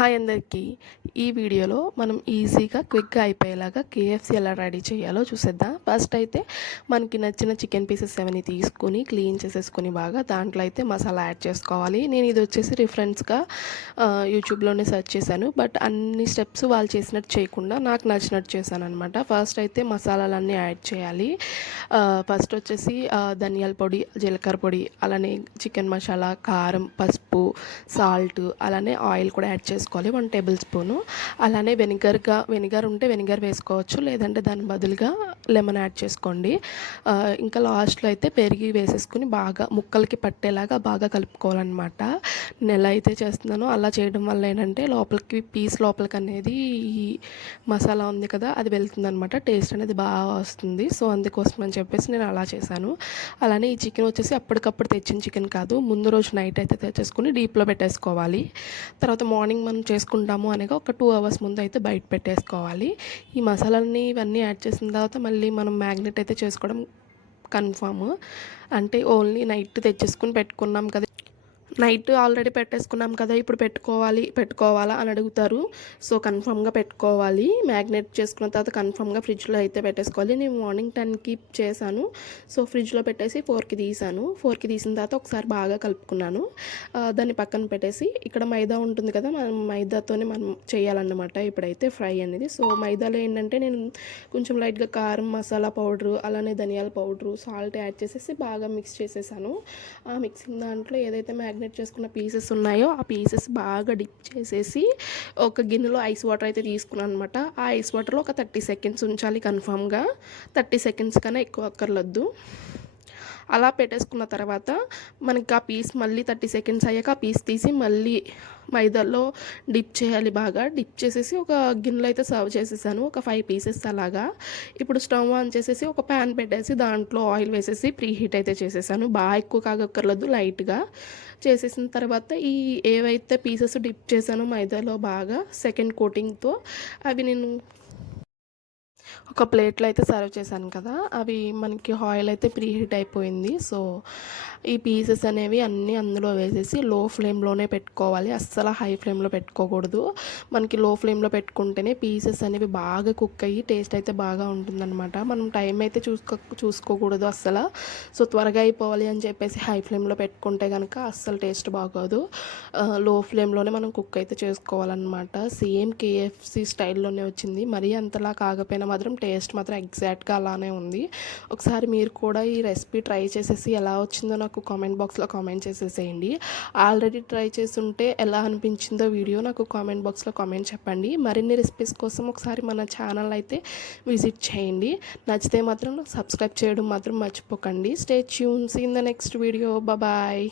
Hi అందరికీ. ఈ వీడియోలో మనం ఈజీగా క్విక్గా అయిపోయేలాగా కేఎఫ్సీ ఎలా రెడీ చేయాలో చూసేద్దాం. ఫస్ట్ అయితే మనకి నచ్చిన చికెన్ పీసెస్ అవన్నీ తీసుకొని క్లీన్ చేసేసుకొని బాగా దాంట్లో అయితే మసాలా యాడ్ చేసుకోవాలి. నేను ఇది వచ్చేసి రిఫరెన్స్గా యూట్యూబ్లోనే సెర్చ్ చేశాను. బట్ అన్ని స్టెప్స్ వాళ్ళు చేసినట్టు చేయకుండా నాకు నచ్చినట్టు చేశాను అనమాట ఫస్ట్ అయితే మసాలాలన్నీ యాడ్ చేయాలి. ఫస్ట్ వచ్చేసి ధనియాల పొడి జీలకర్ర పొడి అలానే చికెన్ మసాలా కారం పసుపు సాల్ట్ అలానే ఆయిల్ కూడా యాడ్ చేసుకోవాలి వన్ టేబుల్ స్పూను. అలానే వెనిగర్గా వెనిగర్ ఉంటే వెనిగర్ వేసుకోవచ్చు. లేదంటే దాని బదులుగా లెమన్ యాడ్ చేసుకోండి. ఇంకా లాస్ట్లో అయితే పెరిగి వేసేసుకుని బాగా ముక్కలకి పట్టేలాగా బాగా కలుపుకోవాలన్నమాట. నేను ఎలా అయితే చేస్తున్నానో. అలా చేయడం వల్ల ఏంటంటే లోపలికి పీస్ లోపలికి అనేది ఈ మసాలా ఉంది కదా అది వెళ్తుందనమాట టేస్ట్ అనేది బాగా వస్తుంది. సో అందుకోసం అని చెప్పేసి నేను అలా చేశాను. అలానే ఈ చికెన్ వచ్చేసి అప్పటికప్పుడు తెచ్చిన చికెన్ కాదు. ముందు రోజు నైట్ అయితే తెచ్చేసుకుని డీప్లో పెట్టేసుకోవాలి. తర్వాత మార్నింగ్ మనం చేసుకుంటాము అనగా ఒక టూ అవర్స్ ముందు అయితే బయట పెట్టేసుకోవాలి. ఈ మసాలాలన్నీ ఇవన్నీ యాడ్ చేసిన తర్వాత మళ్ళీ మనం మ్యాగ్నెట్ అయితే చేసుకోవడం కన్ఫామ్ అంటే ఓన్లీ నైట్ తెచ్చేసుకుని పెట్టుకున్నాం కదా నైట్ ఆల్రెడీ పెట్టేసుకున్నాం కదా ఇప్పుడు పెట్టుకోవాలి పెట్టుకోవాలా అని అడుగుతారు. సో కన్ఫర్మ్గా పెట్టుకోవాలి. మ్యాగ్నెట్ చేసుకున్న తర్వాత కన్ఫర్మ్గా ఫ్రిడ్జ్లో అయితే పెట్టేసుకోవాలి. నేను మార్నింగ్ టెన్కి చేశాను. సో ఫ్రిడ్జ్లో పెట్టేసి ఫోర్కి తీసాను ఫోర్కి తీసిన తర్వాత ఒకసారి బాగా కలుపుకున్నాను. దాన్ని పక్కన పెట్టేసి ఇక్కడ మైదా ఉంటుంది కదా మనం మైదాతోనే మనం చేయాలన్నమాట ఇప్పుడైతే ఫ్రై అనేది. సో మైదాలో ఏంటంటే నేను కొంచెం లైట్గా కారం మసాలా పౌడరు అలానే ధనియాల పౌడరు సాల్ట్ యాడ్ చేసేసి బాగా మిక్స్ చేసేసాను. ఆ మిక్సింగ్ దాంట్లో ఏదైతే మ్యాగ్ మ్యాగ్నెట్ మ్యారినేట్ చేసుకున్న పీసెస్ ఉన్నాయో ఆ పీసెస్ బాగా డిప్ చేసేసి ఒక గిన్నెలో ఐస్ వాటర్ అయితే తీసుకున్నాను అనమాట ఆ ఐస్ వాటర్లో ఒక థర్టీ సెకండ్స్ ఉంచాలి కన్ఫామ్గా. థర్టీ సెకండ్స్ కన్నా ఎక్కువ అక్కర్లొద్దు. అలా పెట్టేసుకున్న తర్వాత మనకి ఆ పీస్ మళ్ళీ థర్టీ సెకండ్స్ అయ్యాక ఆ పీస్ తీసి మళ్ళీ మైదాలో డిప్ చేయాలి బాగా. డిప్ చేసేసి ఒక గిన్నెలో అయితే సర్వ్ చేసేసాను. ఒక ఫైవ్ పీసెస్ అలాగా. ఇప్పుడు స్టవ్ ఆన్ చేసేసి ఒక ప్యాన్ పెట్టేసి దాంట్లో ఆయిల్ వేసేసి ప్రీ హీట్ అయితే చేసేసాను. బాగా ఎక్కువ కాగక్కర్లేదు లైట్గా చేసేసిన తర్వాత ఈ ఏవైతే పీసెస్ డిప్ చేశానో మైదాలో బాగా సెకండ్ కోటింగ్తో అవి నేను ఒక ప్లేట్లో అయితే సర్వ్ చేశాను కదా అవి మనకి ఆయిల్ అయితే ప్రీహీట్ అయిపోయింది. సో ఈ పీసెస్ అనేవి అన్నీ అందులో వేసేసి లో ఫ్లేమ్లోనే పెట్టుకోవాలి. అస్సలు హై ఫ్లేమ్లో పెట్టుకోకూడదు. మనకి లో ఫ్లేమ్లో పెట్టుకుంటేనే పీసెస్ అనేవి బాగా కుక్ అయ్యి టేస్ట్ అయితే బాగా ఉంటుందన్నమాట. మనం టైం అయితే చూసుకో చూసుకోకూడదు అస్సలు. సో త్వరగా అయిపోవాలి అని చెప్పేసి హై ఫ్లేమ్లో పెట్టుకుంటే కనుక అస్సలు టేస్ట్ బాగోదు. లో ఫ్లేమ్లోనే మనం కుక్ అయితే చేసుకోవాలన్నమాట. సేమ్ కేఎఫ్సి స్టైల్లోనే వచ్చింది. మరీ అంతలా కాకపోయినా మాత్రం టేస్ట్ మాత్రం ఎగ్జాక్ట్గా అలానే ఉంది. ఒకసారి మీరు కూడా ఈ రెసిపీ ట్రై చేసేసి ఎలా వచ్చిందో నాకు కామెంట్ బాక్స్లో కామెంట్ చేసేసేయండి. ఆల్రెడీ ట్రై చేస్తుంటే ఎలా అనిపించిందో వీడియో నాకు కామెంట్ బాక్స్లో కామెంట్ చెప్పండి. మరిన్ని రెసిపీస్ కోసం ఒకసారి మన ఛానల్ అయితే విజిట్ చేయండి. నచ్చితే మాత్రం సబ్స్క్రైబ్ చేయడం మాత్రం మర్చిపోకండి. Stay tunes in the next video. Bye